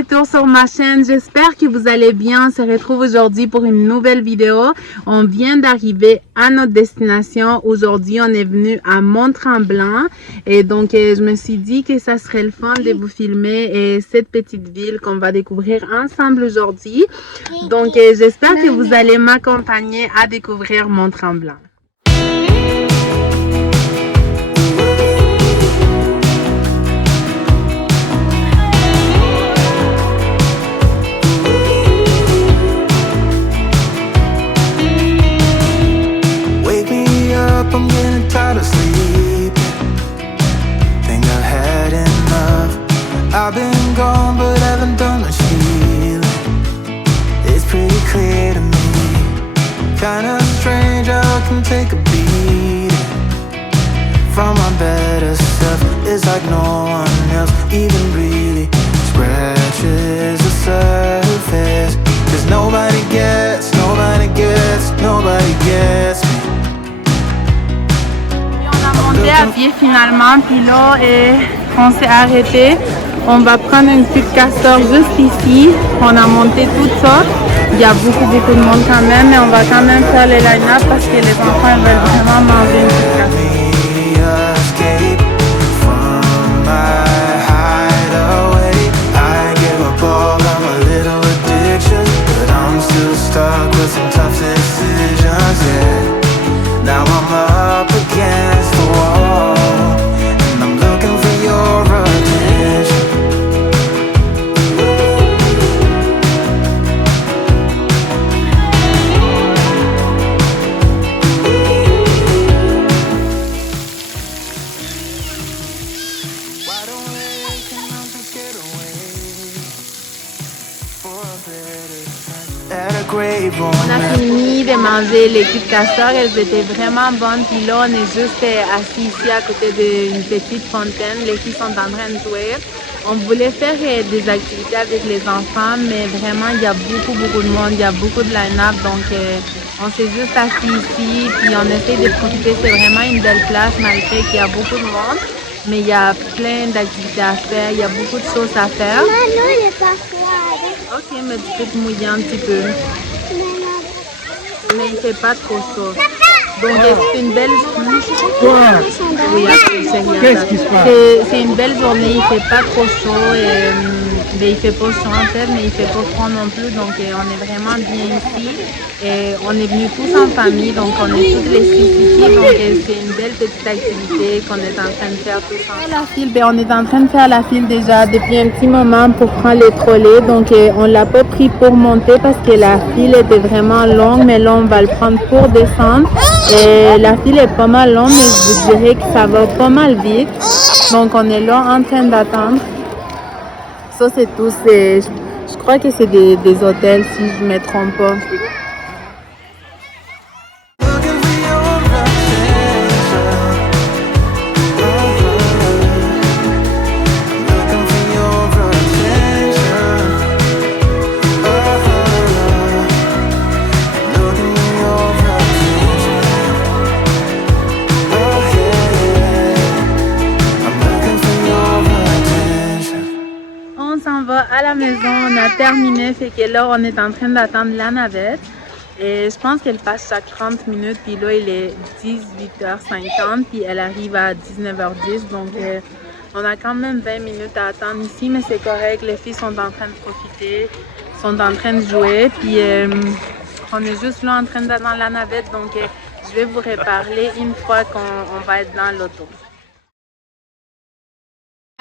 retour sur ma chaîne, j'espère que vous allez bien. On se retrouve aujourd'hui pour une nouvelle vidéo. On vient d'arriver à notre destination. Aujourd'hui, on est venu à Mont-Tremblant et donc je me suis dit que ça serait le fun de vous filmer cette petite ville qu'on va découvrir ensemble aujourd'hui. Donc j'espère que vous allez m'accompagner à découvrir Mont-Tremblant. I'm getting tired of sleeping. Think I've had enough. I've been gone but haven't done much healing. It's pretty clear to me. Kinda strange how I can take a beating from my better self. It's like no one else even really scratches the surface. Cause nobody gets me. À pied finalement, puis là on s'est arrêté. On va prendre une petite castor juste ici. On a monté tout ça. Il y a beaucoup de monde quand même, mais on va quand même faire les line-up parce que les enfants veulent vraiment manger une petite castor. Now I'm up against the wall and I'm looking for your attention. Why don't we just get away for a better time at a grave room? On a fini de manger les culs de castor, elles étaient vraiment bonnes. Puis là, on est juste assis ici à côté d'une petite fontaine. Les filles sont en train de jouer. On voulait faire des activités avec les enfants, mais vraiment, il y a beaucoup de monde, il y a beaucoup de line-up. Donc, on s'est juste assis ici, puis on essaie de profiter. C'est vraiment une belle place, malgré qu'il y a beaucoup de monde. Mais il y a plein d'activités à faire, il y a beaucoup de choses à faire. Maman, il n'est pas froid. Ok, mais tu peux te mouiller un petit peu. Mais il ne fait pas trop chaud. Donc c'est une belle oui, qu'est-ce qui se passe? C'est une belle journée, il ne fait pas trop chaud. Mais il fait pas chaud en fait, mais il fait pas froid non plus. Donc on est vraiment bien ici. Et on est venus tous en famille, donc on est toutes les six ici. Donc c'est une belle petite activité qu'on est en train de faire tous ensemble. La file, on est en train de faire la file déjà depuis un petit moment pour prendre les trolley. Donc on l'a pas pris pour monter parce que la file était vraiment longue, mais là on va le prendre pour descendre. Et la file est pas mal longue, mais je vous dirais que ça va pas mal vite. Donc on est là en train d'attendre. Ça c'est tout, je crois que c'est des hôtels si je ne me trompe pas. À la maison, on a terminé, fait que là on est en train d'attendre la navette et je pense qu'elle passe chaque 30 minutes, puis là il est 18h50 puis elle arrive à 19h10, donc on a quand même 20 minutes à attendre ici, mais c'est correct, les filles sont en train de profiter, sont en train de jouer, puis on est juste là en train d'attendre la navette, donc je vais vous reparler une fois qu'on va être dans l'auto.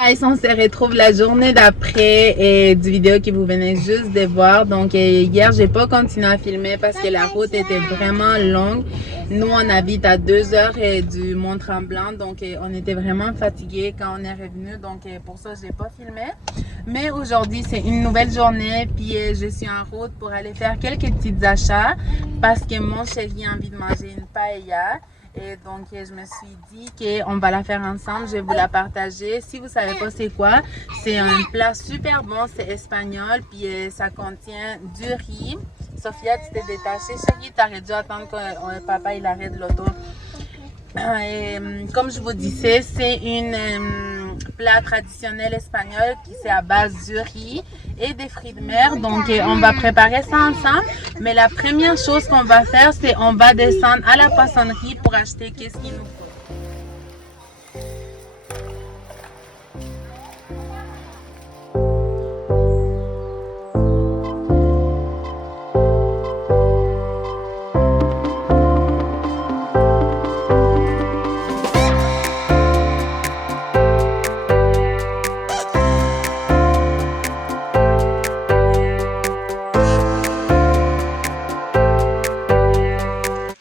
On se retrouve la journée d'après du vidéo que vous venez juste de voir. Donc hier j'ai pas continué à filmer parce que la route était vraiment longue. Nous on habite à 2 heures du Mont-Tremblant, donc on était vraiment fatigués quand on est revenu, donc pour ça j'ai pas filmé. Mais aujourd'hui c'est une nouvelle journée, puis je suis en route pour aller faire quelques petits achats parce que mon chéri a envie de manger une paella. Et donc, je me suis dit qu'on va la faire ensemble. Je vais vous la partager. Si vous ne savez pas c'est quoi, c'est un plat super bon. C'est espagnol. Puis, ça contient du riz. Sophia, tu t'es détachée. Chérie, tu aurais dû attendre que papa il arrête l'auto. Comme je vous disais, c'est une plat traditionnel espagnol qui c'est à base du riz et des fruits de mer. Donc on va préparer ça ensemble. Mais la première chose qu'on va faire, c'est on va descendre à la poissonnerie pour acheter qu'est-ce qu'il nous faut.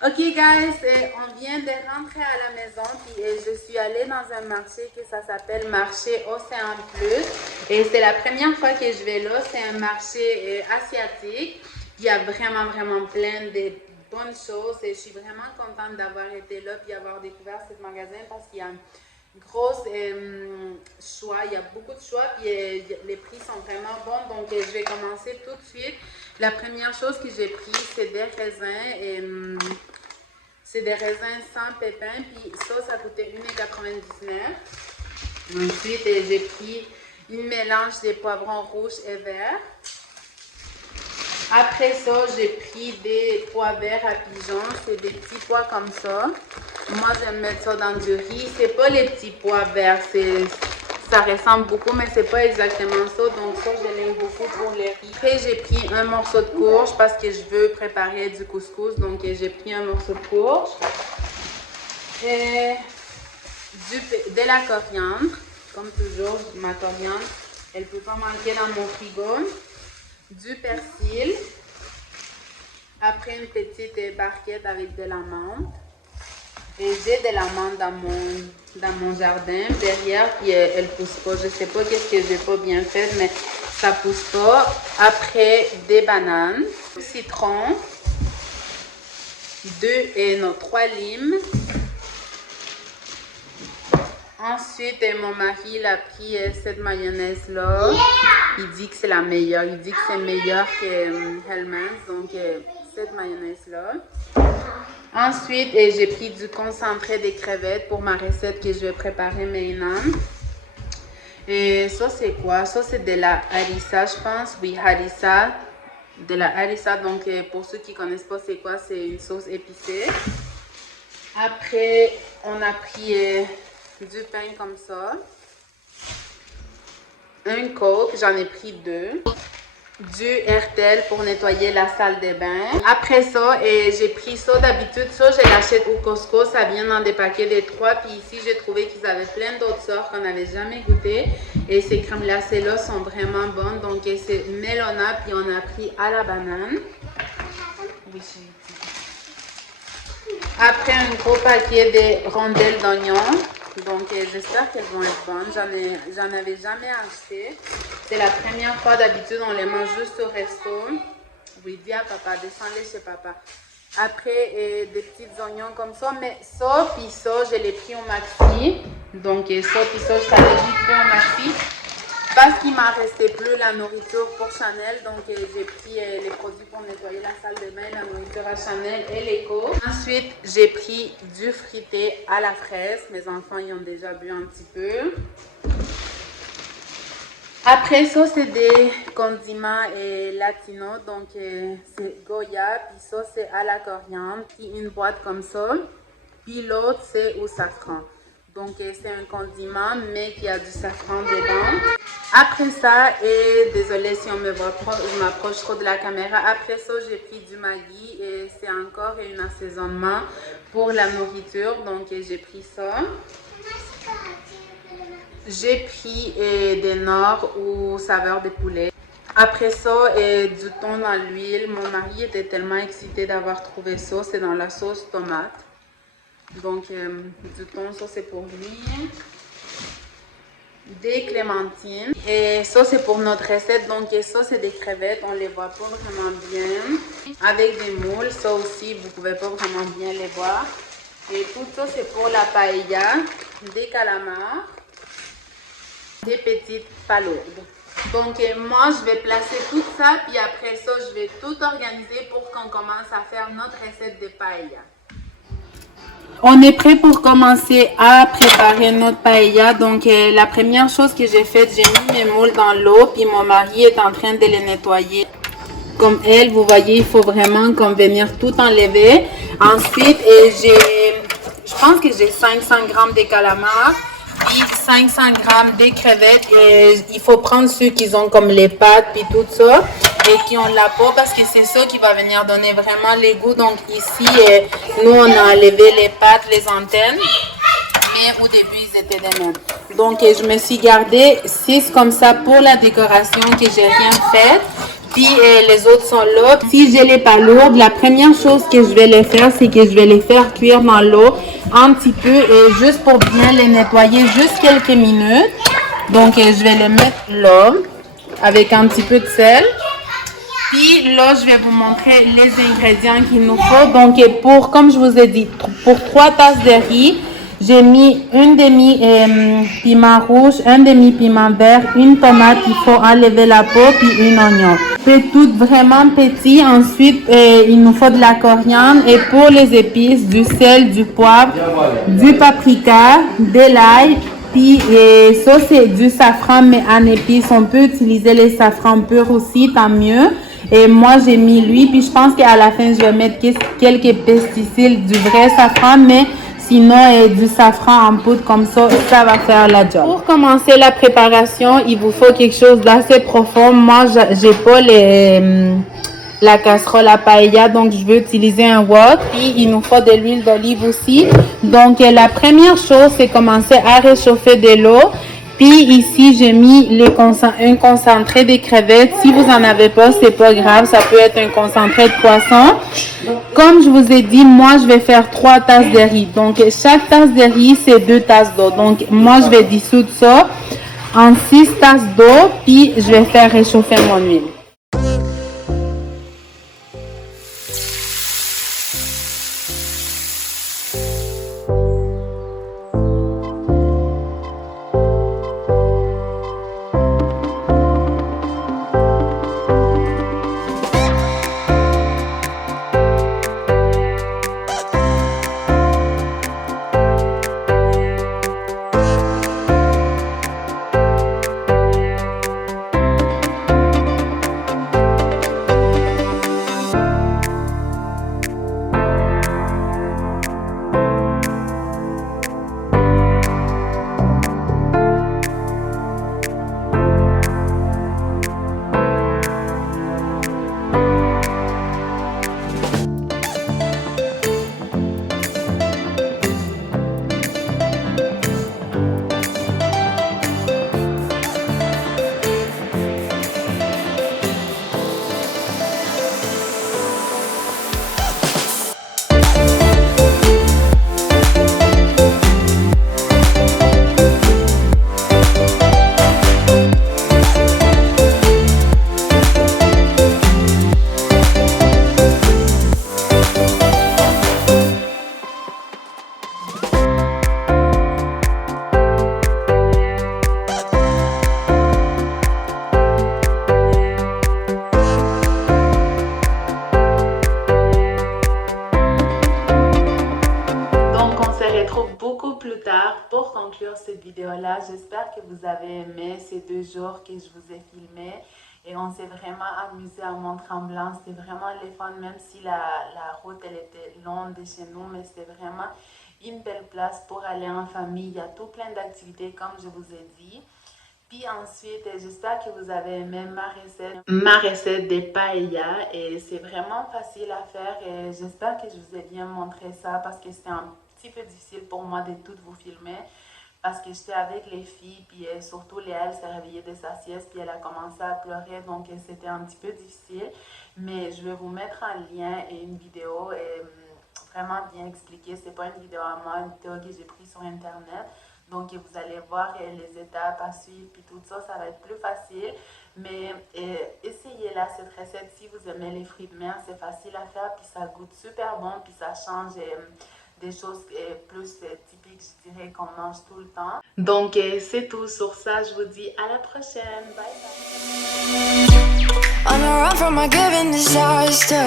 Ok guys, on vient de rentrer à la maison puis je suis allée dans un marché que ça s'appelle marché Océan Plus et c'est la première fois que je vais là. C'est un marché asiatique. Il y a vraiment plein de bonnes choses et je suis vraiment contente d'avoir été là puis d'avoir découvert ce magasin parce qu'il y a un gros choix, il y a beaucoup de choix puis les prix sont vraiment bons. Donc je vais commencer tout de suite. La première chose que j'ai pris, c'est des raisins et c'est des raisins sans pépins, puis ça coûtait 1,99 $. Ensuite, j'ai pris une mélange des poivrons rouges et verts. Après ça, j'ai pris des pois verts à pigeons, c'est des petits pois comme ça. Moi, j'aime mettre ça dans du riz. C'est pas les petits pois verts, ça ressemble beaucoup, mais c'est pas exactement ça. Donc ça, je l'aime beaucoup pour les riz. Après, j'ai pris un morceau de courge parce que je veux préparer du couscous. Donc j'ai pris un morceau de courge. Et de la coriandre. Comme toujours, ma coriandre, elle peut pas manquer dans mon frigo. Du persil. Après, une petite barquette avec de la menthe. Et j'ai de la menthe dans mon jardin derrière, puis elle pousse pas. Je sais pas qu'est-ce que j'ai pas bien fait, mais ça pousse pas. Après, des bananes, citron, 3 limes. Ensuite, mon mari il a pris cette mayonnaise-là. Il dit que c'est la meilleure. Il dit que c'est meilleur que Hellmann's. Donc, cette mayonnaise-là. Ensuite, j'ai pris du concentré des crevettes pour ma recette que je vais préparer maintenant. Et ça, c'est quoi? Ça, c'est de la harissa, je pense. Oui, harissa. De la harissa. Donc, pour ceux qui ne connaissent pas, c'est quoi? C'est une sauce épicée. Après, on a pris du pain comme ça. Un Coke, j'en ai pris 2. Du Hertel pour nettoyer la salle de bain. Après ça, j'ai pris ça. D'habitude, ça, je l'achète au Costco. Ça vient dans des paquets de 3. Puis ici, j'ai trouvé qu'ils avaient plein d'autres sortes qu'on n'avait jamais goûté. Et ces crèmes glacées-là sont vraiment bonnes. Donc, c'est Melona. Puis on a pris à la banane. Oui, j'ai dit. Après, un gros paquet de rondelles d'oignons. Donc, j'espère qu'elles vont être bonnes. J'en avais jamais acheté. C'est la première fois. D'habitude, on les mange juste au resto. Oui, dis à papa, descends-les chez papa. Après, des petits oignons comme ça. Mais ça, puis ça, je l'ai pris au maxi. Donc, ça, puis ça, je t'avais dit pris au maxi. Parce qu'il m'en restait plus la nourriture pour Chanel. Donc, j'ai pris les produits pour nettoyer la salle de bain, la nourriture à Chanel et l'Eco. Ensuite, j'ai pris du frité à la fraise. Mes enfants, ils ont déjà bu un petit peu. Après ça, c'est des condiments latinos. Donc, c'est Goya. Puis ça, c'est à la coriandre. Puis une boîte comme ça. Puis l'autre, c'est au safran. Donc, c'est un condiment, mais qui a du safran dedans. Après ça, et désolé si on me voit, je m'approche trop de la caméra. Après ça, j'ai pris du Maggi et c'est encore un assaisonnement pour la nourriture. Donc, j'ai pris ça. J'ai pris des Knorr ou saveur de poulet. Après ça, du thon dans l'huile. Mon mari était tellement excité d'avoir trouvé ça. C'est dans la sauce tomate. Donc, du thon, ça c'est pour lui. Des clémentines. Et ça c'est pour notre recette. Donc, ça c'est des crevettes. On les voit pas vraiment bien. Avec des moules. Ça aussi, vous pouvez pas vraiment bien les voir. Et tout ça c'est pour la paella. Des calamars. Des petites palourdes. Donc, moi, je vais placer tout ça. Puis après ça, je vais tout organiser pour qu'on commence à faire notre recette de paella. On est prêt pour commencer à préparer notre paella. Donc, la première chose que j'ai faite, j'ai mis mes moules dans l'eau, puis mon mari est en train de les nettoyer. Comme elle, vous voyez, il faut vraiment comme venir tout enlever. Ensuite, je pense que j'ai 500 grammes de calamars, puis 500 grammes de crevettes. Et il faut prendre ceux qui ont comme les pattes, puis tout ça, et qui ont la peau, parce que c'est ça qui va venir donner vraiment les goûts. Donc ici, nous, on a enlevé les pattes, les antennes. Mais au début, ils étaient des mêmes. Donc, je me suis gardé 6 comme ça pour la décoration que j'ai rien fait. Puis, les autres sont là. Si je les pas lourdes, la première chose que je vais les faire, c'est que je vais les faire cuire dans l'eau un petit peu. Et juste pour bien les nettoyer, juste quelques minutes. Donc, je vais les mettre là, avec un petit peu de sel. Puis là, je vais vous montrer les ingrédients qu'il nous faut. Donc, comme je vous ai dit, pour 3 tasses de riz, j'ai mis une demi-piment rouge, un demi-piment vert, une tomate, il faut enlever la peau, puis une oignon. C'est tout vraiment petit. Ensuite, il nous faut de la coriandre. Et pour les épices, du sel, du poivre, du paprika, de l'ail. Puis ça, c'est du safran, mais en épices. On peut utiliser les safrans purs aussi, tant mieux. Et moi, j'ai mis lui. Puis je pense qu'à la fin, je vais mettre quelques pesticides, du vrai safran, mais sinon, du safran en poudre comme ça, ça va faire la job. Pour commencer la préparation, il vous faut quelque chose d'assez profond. Moi, j'ai pas la casserole à paella, donc je vais utiliser un wok. Puis il nous faut de l'huile d'olive aussi. Donc la première chose, c'est commencer à réchauffer de l'eau. Puis ici, j'ai mis un concentré de crevettes. Si vous en avez pas, c'est pas grave. Ça peut être un concentré de poisson. Comme je vous ai dit, moi, je vais faire 3 tasses de riz. Donc, chaque tasse de riz, c'est 2 tasses d'eau. Donc, moi, je vais dissoudre ça en 6 tasses d'eau. Puis, je vais faire réchauffer mon huile. Pour conclure cette vidéo-là, j'espère que vous avez aimé ces 2 jours que je vous ai filmé et on s'est vraiment amusé à Mont-Tremblant. C'était vraiment le fun, même si la route elle était longue de chez nous, mais c'était vraiment une belle place pour aller en famille. Il y a tout plein d'activités comme je vous ai dit. Puis ensuite, j'espère que vous avez aimé ma recette de paella et c'est vraiment facile à faire et j'espère que je vous ai bien montré ça parce que c'était un petit peu difficile pour moi de tout vous filmer parce que j'étais avec les filles puis surtout Léa elle s'est réveillée de sa sieste puis elle a commencé à pleurer donc c'était un petit peu difficile mais je vais vous mettre un lien et une vidéo vraiment bien expliquée. C'est pas une vidéo à moi, une vidéo que j'ai prise sur internet. Donc, vous allez voir les étapes à suivre, puis tout ça, ça va être plus facile. Mais essayez-la, cette recette. Si vous aimez les fruits de mer, c'est facile à faire, puis ça goûte super bon, puis ça change des choses plus typiques, je dirais, qu'on mange tout le temps. Donc, c'est tout. Sur ça, je vous dis à la prochaine. Bye bye. On a run from my given disaster.